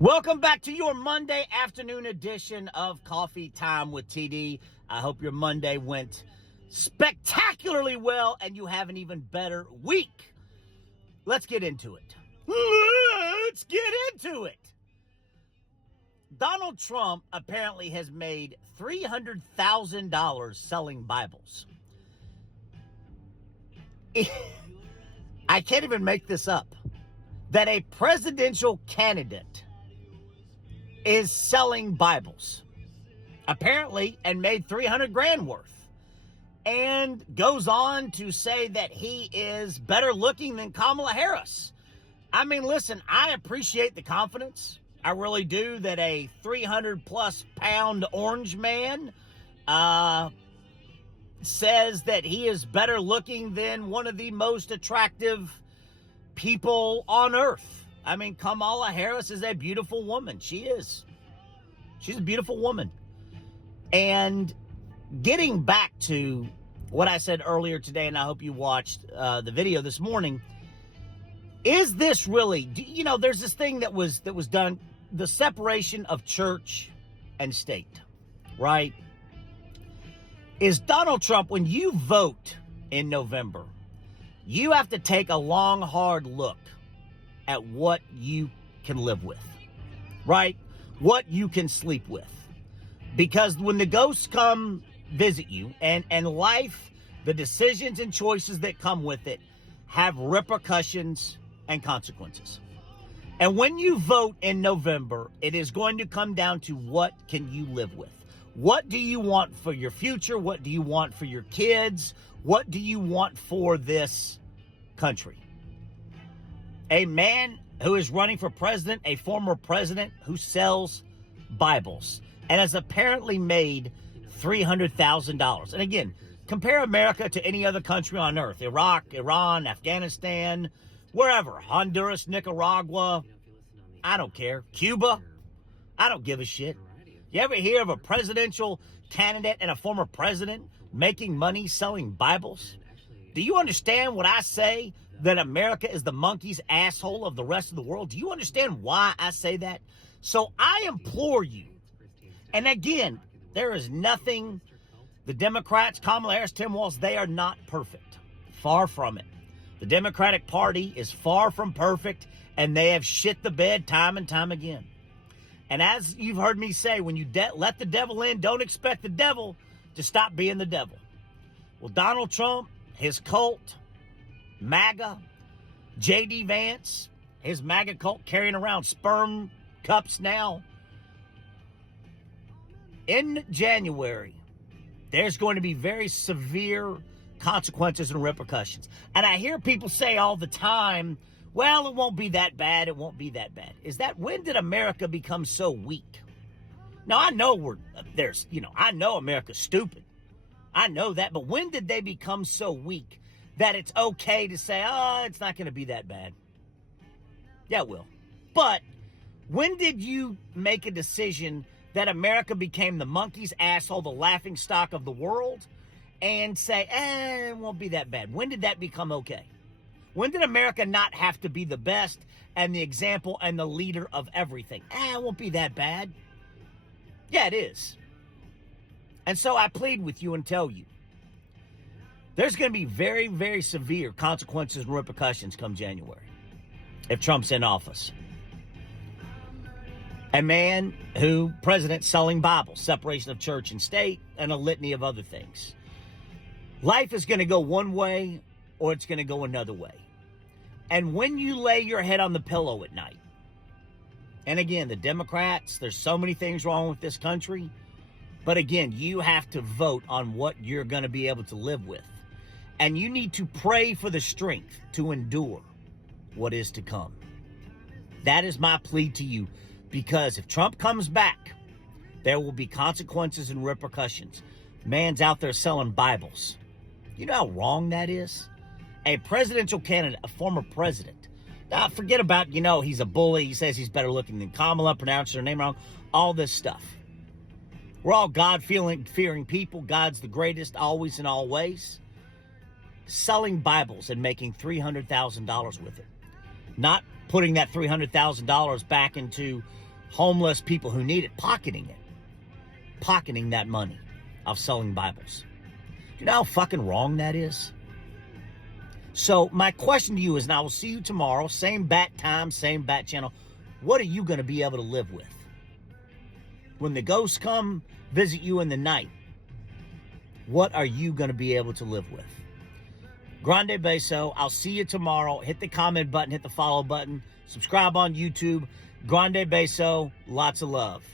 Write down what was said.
Welcome back to your Monday afternoon edition of Coffee Time with TD. I hope your Monday went spectacularly well and you have an even better week. Let's get into it. Donald Trump apparently has made $300,000 selling Bibles. I can't even make this up. That a presidential candidate is selling Bibles, apparently, and made 300 grand worth, and goes on to say that he is better looking than Kamala Harris. I mean, listen, I appreciate the confidence. I really do, that a 300 plus pound orange man says that he is better looking than one of the most attractive people on earth. I mean, Kamala Harris is a beautiful woman. She is. She's a beautiful woman. And getting back to what I said earlier today, and I hope you watched the video this morning, is this really, there's this thing that was done, the separation of church and state, right? Is Donald Trump, when you vote in November, you have to take a long, hard look at what you can live with, right? What you can sleep with. Because when the ghosts come visit you, and life, the decisions and choices that come with it have repercussions and consequences. And when you vote in November, it is going to come down to what can you live with? What do you want for your future? What do you want for your kids? What do you want for this country? A man who is running for president, a former president who sells Bibles and has apparently made $300,000. And again, compare America to any other country on earth: Iraq, Iran, Afghanistan, wherever, Honduras, Nicaragua, I don't care, Cuba, I don't give a shit. You ever hear of a presidential candidate and a former president making money selling Bibles? Do you understand what I say, that America is the monkey's asshole of the rest of the world? Do you understand why I say that? So I implore you, and again, there is nothing, the Democrats, Kamala Harris, Tim Walz, they are not perfect. Far from it. The Democratic Party is far from perfect, and they have shit the bed time and time again. And as you've heard me say, when you let the devil in, don't expect the devil to stop being the devil. Well, Donald Trump, his cult, MAGA, J.D. Vance, his MAGA cult carrying around sperm cups now. In January, there's going to be very severe consequences and repercussions. And I hear people say all the time, well, it won't be that bad. It won't be that bad. When did America become so weak? Now, I know I know America's stupid. I know that. But when did they become so weak that it's okay to say, oh, it's not going to be that bad? Yeah, it will. But when did you make a decision that America became the monkey's asshole, the laughing stock of the world, and say, it won't be that bad? When did that become okay? When did America not have to be the best and the example and the leader of everything? It won't be that bad. Yeah, it is. And so I plead with you and tell you, there's going to be very, very severe consequences and repercussions come January if Trump's in office. A man who, president selling Bibles, separation of church and state, and a litany of other things. Life is going to go one way or it's going to go another way. And when you lay your head on the pillow at night, and again, the Democrats, there's so many things wrong with this country, but again, you have to vote on what you're going to be able to live with. And you need to pray for the strength to endure what is to come. That is my plea to you, because if Trump comes back, there will be consequences and repercussions. Man's out there selling Bibles. You know how wrong that is? A presidential candidate, a former president. Now, forget about, he's a bully. He says he's better looking than Kamala, pronounced her name wrong. All this stuff. We're all God-fearing people. God's the greatest, always and always. Selling Bibles and making $300,000 with it. Not putting that $300,000 back into homeless people who need it, pocketing that money of selling Bibles. You know how fucking wrong that is? So my question to you is, and I will see you tomorrow, same bat time, same bat channel. What are you going to be able to live with? When the ghosts come visit you in the night, what are you going to be able to live with? Grande Beso. I'll see you tomorrow. Hit the comment button, hit the follow button, subscribe on YouTube. Grande Beso. Lots of love.